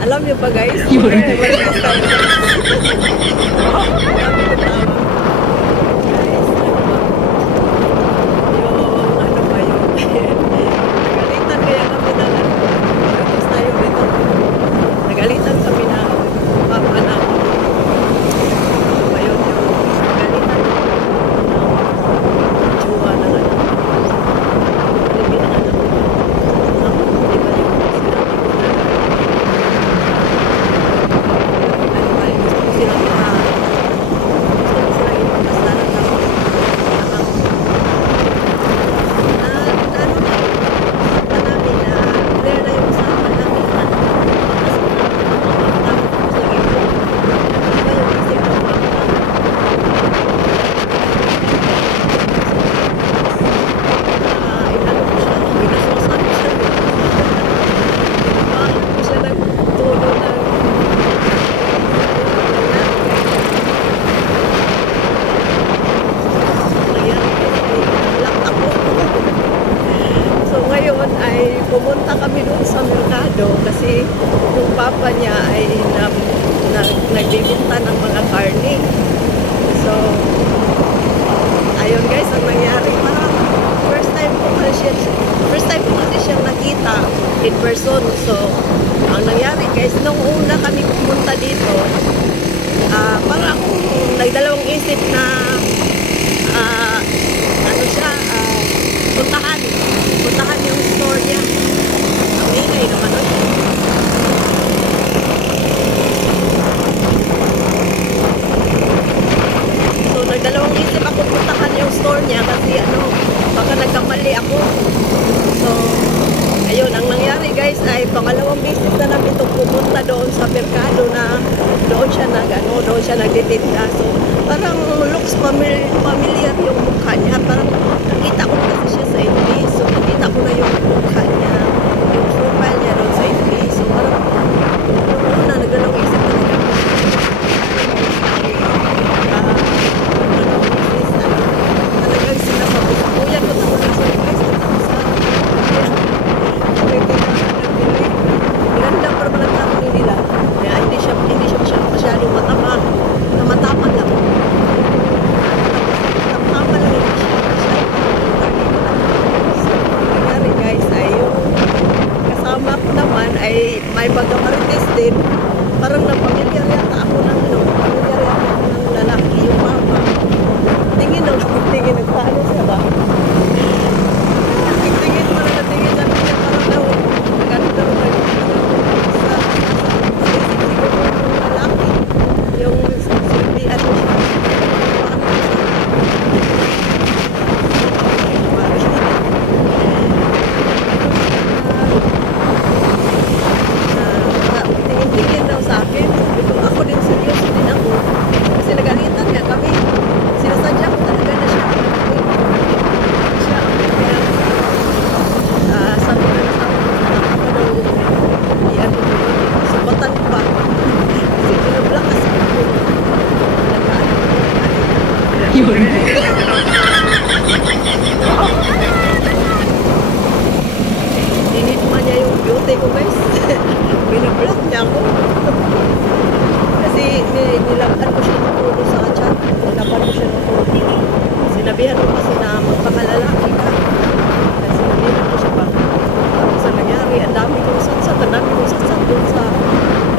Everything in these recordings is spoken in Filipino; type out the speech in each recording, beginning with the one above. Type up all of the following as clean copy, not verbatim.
Alam niyo ba guys? Nagalitan kami na papa na ayun yung nagalitan jowa na ano pumunta kami doon sa merkado kasi yung papa niya ay nagbibinta ng mga karne. So, ayun guys, ang nangyari parang first time ko kasi siyang nakita in person. So, ang nangyari guys, nung una kami pumunta dito, parang akong nagdalawang isip na ano siya, puntahan yung store niya. Ang ingay naman doon. So nagdalawang isip ako puntahan yung store niya kasi ano, baka nagkamali ako. So ayun, ang nangyari guys ay pangalawang visit na namin itong pumunta doon sa merkado na doon siya nagtitinda. So parang looks familiar yung mukha niya. Parang nakita ko kasi siya sa FB. So nakita ko na yung mukha niya, yung profile niya doon sa FB. So parang una nagdalawang isip talaga ako. Talagang sinasabi ko, kuya ko naman ang surprise na ako sa ganda pa naman ang tao nila. Kaya hindi siya masyadong matapang lang. Matapang lang hindi siya masyadong guys ay yung kasama ko naman ay may pagkamarites din. Parang napamilyar yata ako ng lalaki yung mama. Tingin nagtalo siya ba? Tingin mo na natingin sabi niya parang daw maganda daw sa lalaki yung silbihan mo siya. Tingin daw sa akin. Ako din seryoso din ako. Kasi nagalitan niya kami. Sinasadya ko talaga na siya. Siya ang sabi na ako daw iyan ko doon. Sumbatan ko pa. Kasi pinabla kasi ako. Yun. Dinidma niya yung beauty ko guys. Binablock niya ako. Kasi nilagyan ko siya ng todo sa chat. Nilagyan ko siya ng todo. Sinabihan ko kasi na magpakalalaki ka. Kasi sinabihan ko siya pa. Sa nangyari, ang dami kong satsat doon sa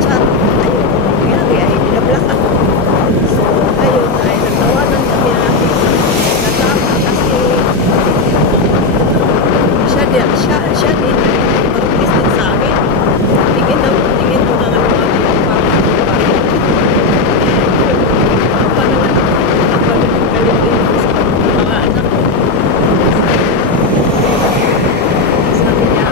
chat. Ayun, ang nangyari ay binablock ako. So, ayun, ay nagtawanan kami natin. Nagtama kasi siya din marupis din sa akin. Tingin mo na lang papa naman galit din sa mga anak ko. Sabi niya,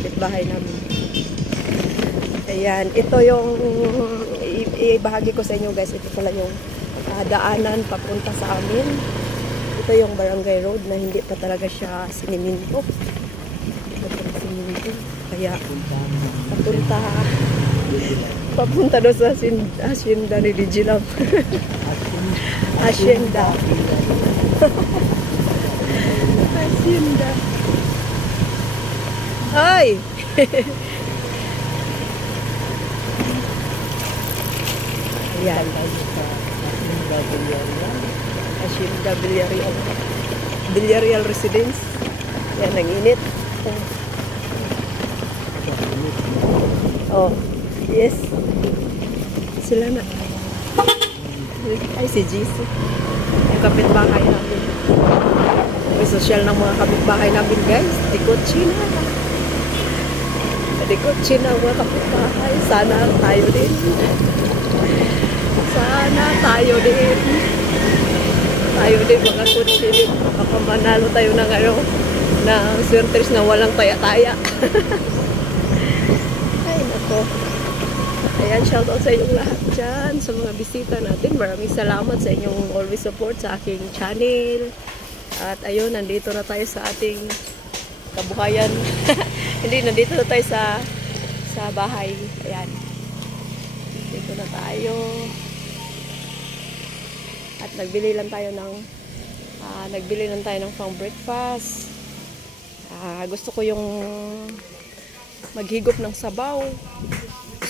kapitbahay namin. Ayan, ito yung ibahagi ko sa inyo guys. Ito pala yung daanan papunta sa amin. Ito yung barangay road na hindi pa talaga siya siniminto. Kaya papunta doon sa Hacienda ni Digilam. Hacienda. Hacienda. Ay! Ayan. Hacienda Villarreal. Villarreal Residence. Yan, ang init. Oh, yes. Sila na. Ay, si GC. Yung kapitbahay namin. May social ng mga kapitbahay namin, guys. Dikotsi na. Dikotsi na mga kapitbahay. Sana tayo din. Sana tayo din. Tayo din mga kotsi din. Baka manalo tayo ng ano, ng swertres na walang taya-taya. Ay, nako. Ayan, shoutout sa inyong lahat dyan, sa mga bisita natin. Maraming salamat sa inyong always support sa aking channel. At ayun, nandito na tayo sa ating kabuhayan. Hindi, nandito na tayo sa bahay. Ayan. Dito na tayo. At nagbili lang tayo ng pang breakfast. Gusto ko yung maghigop ng sabaw.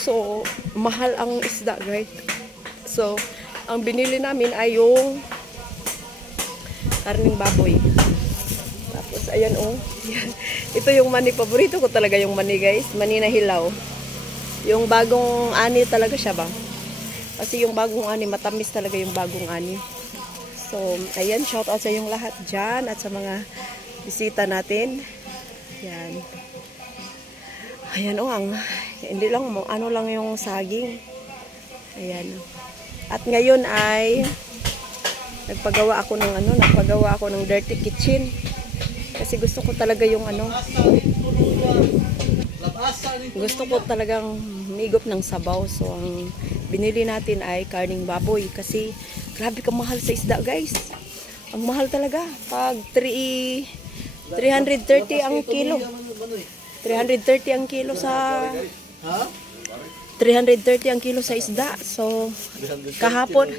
So, mahal ang isda, guys. So, ang binili namin ay yung karning baboy. Tapos, ayan oh. Ito yung mani. Paborito ko talaga yung mani, guys. Mani na hilaw. Yung bagong ani talaga siya ba? Kasi yung bagong ani, matamis talaga yung bagong ani. So, ayan. Shout out sa yung lahat dyan at sa mga bisita natin. Yan. Ayan oh, hindi lang mo, ano lang yung saging. Ayan. At ngayon ay nagpagawa ako ng dirty kitchen. Kasi gusto ko talaga yung gusto ko talagang migop ng sabaw. So ang binili natin ay karning baboy kasi grabe ka mahal sa isda, guys. Ang mahal talaga. Pag 330 ang kilo. 330 ang kilo sa 330 ang kilo sa isda. So kahapon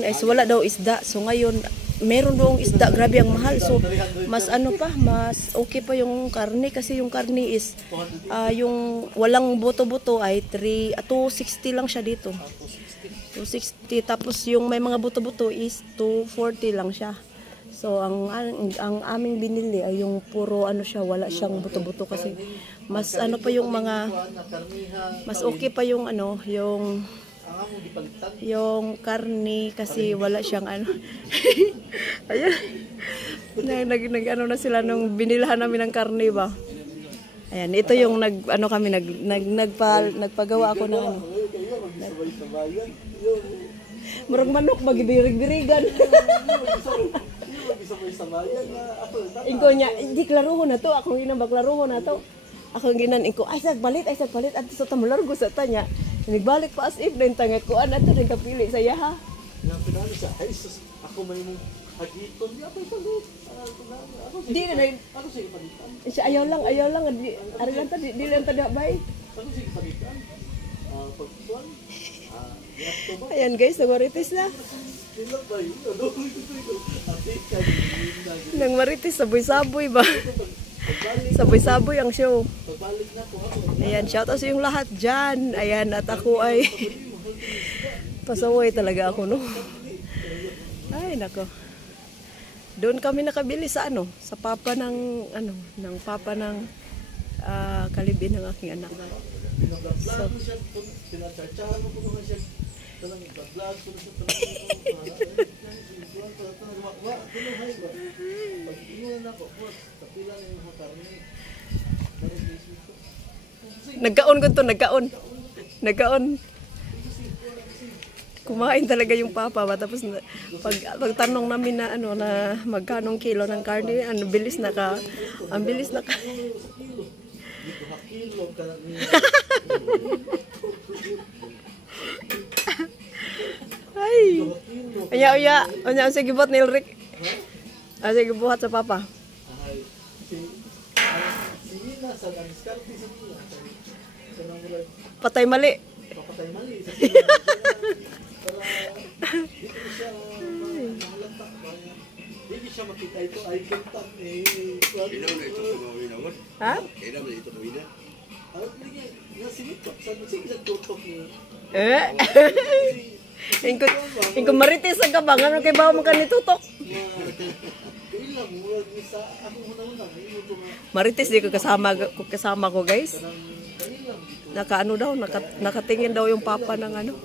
is wala daw isda. So ngayon meron doong isda, grabe ang mahal. So mas mas okay pa yung karne kasi yung karne is yung walang buto-buto ay 260 lang siya dito. 260 tapos yung may mga buto-buto is 240 lang siya. So ang aming binili ay yung puro siya, wala siyang buto-buto kasi mas pa yung mga mas okay pa yung yung karne kasi wala siyang Ayun. Na sila nung binilahan namin ng karne ba. Ayan, ito yung nagpagawa ako ng murag manok magibirig-birigan. Inko niya, di klaruho na to. Akong ginang na to. Akong ginan, inko, ay sagpalit. At sa tamulargo sa tanya. Nagbalik pa as if na yung tangat ko. Ano ito, nagkapili sa yaha. Pinali sa, ay sus, ako may mong hagiton. Di ako ipalit. Di na na. Ako siya ipalitan. Siya ayaw lang. Ari lang ta, di lang ta dabay. Ako siya ipalitan. Pagpuan. Ayan guys, nagmaritis na. Nang maritis, saboy-saboy ba? Saboy-saboy ang show. Ayan, shoutout sa yung lahat dyan. Ayan, at ako ay pasaway talaga ako, no? Ay, nako. Doon kami nakabili sa sa papa ng papa ng kalibin ng aking anak. So, nagkaon ko to, nagkaon. Kumain talaga yung papa ba, tapos pagtanong namin na na magkanong kilo ng karne, ang bilis na ka kilo ka na niya. Ay. 2 kilo. Unya. Sige buhat ni Ulrich. Sige buhat sa papa. Ay, si Nina sa diskarte sa Nina. Sa nang Patay mali. papatay mali sa Nina. Para dito siya mahalata. Hindi siya makita ito ay contact eh. Ina na ito tumawin naman. Ha? Ina na ito tumawin na. Ano niya? Nasinipot sa sige sa tutok ni. Ingko marites ang kabang. Ano kay bawa mo ka nitutok? Kailan mo sa ako una Marites di ko kasama ko guys. Nakaano daw, nakatingin daw yung papa ng ano.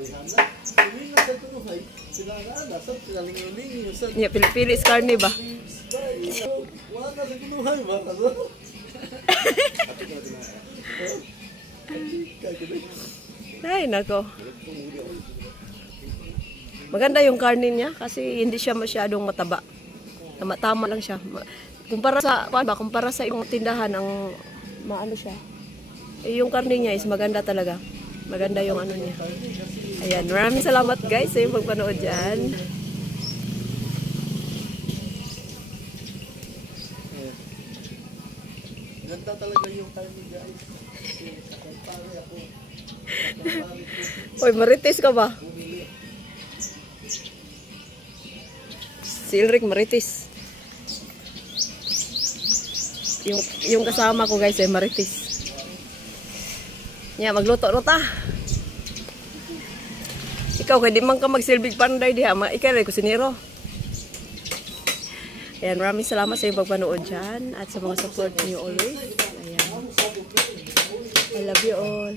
Niya pili-pili sa karne ba? Wala na sa kunuhay ba? Ay, nako. Maganda yung karne niya kasi hindi siya masyadong mataba. Tama lang siya. Kumpara sa ibang tindahan ang maano siya. Yung karne niya is maganda talaga. Maganda yung ano niya. Ayan, maraming salamat guys sa yung pagpanood dyan. Ganda talaga yung karne guys. Pare ako. Uy, marites ka ba? Si Ulrich marites. Yung kasama ko guys ay marites. Nya magluto ta. Ikaw kay di man ka magsilbig panday diha, ikaw ray kusinero. Ayan, maraming salamat sa iyong pagpanood dyan at sa mga support niyo always. Ayan. I love you all.